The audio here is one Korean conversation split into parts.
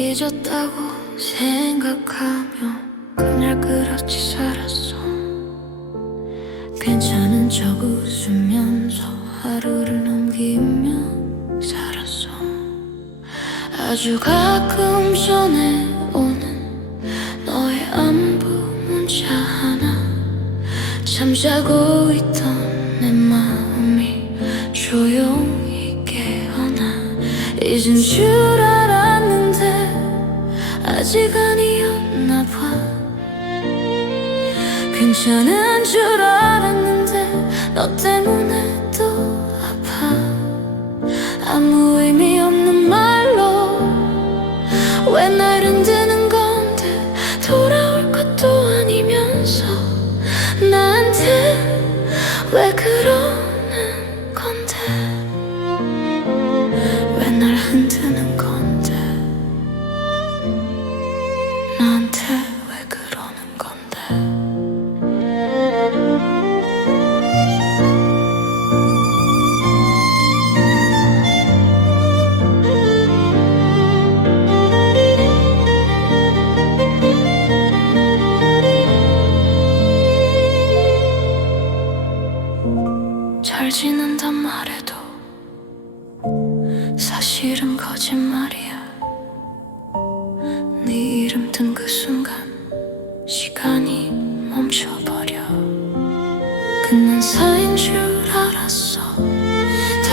잊었다고 생각하며 그날 그렇게 살았어. 괜찮은 척 웃으면서 하루를 넘기며 살았어. 아주 가끔 전해오는 너의 안부 문자 하나 잠자고 있던 내 마음이 조용히 깨어나 줄 알았는데 아직 아니었나 봐. 괜찮은 줄 알았는데 너 때문에 또 아파. 아무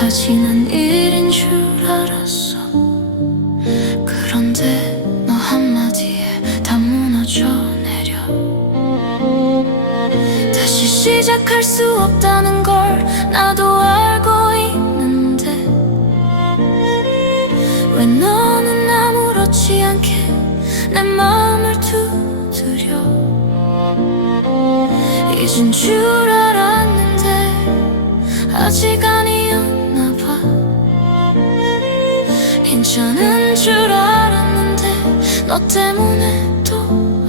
다 지난 일인 줄 알았어. 그런데 너 한마디에 다 무너져 내려. 다시 시작할 수 없다는 걸 나도 알고 있는데. 왜 너는 아무렇지 않게 내 마음을 두드려? 잊은 줄 알았는데 아직 아 괜찮은 줄 알았는데 너 때문에 또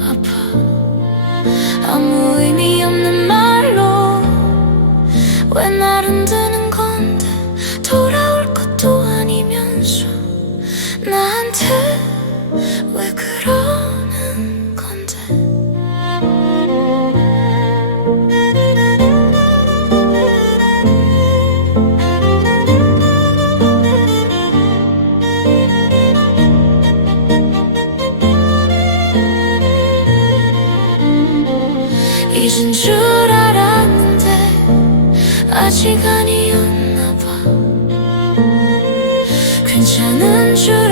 아파. 아무 의미 없는 말로 왜날 흔드는 아직 아니었나 봐. 괜찮은 줄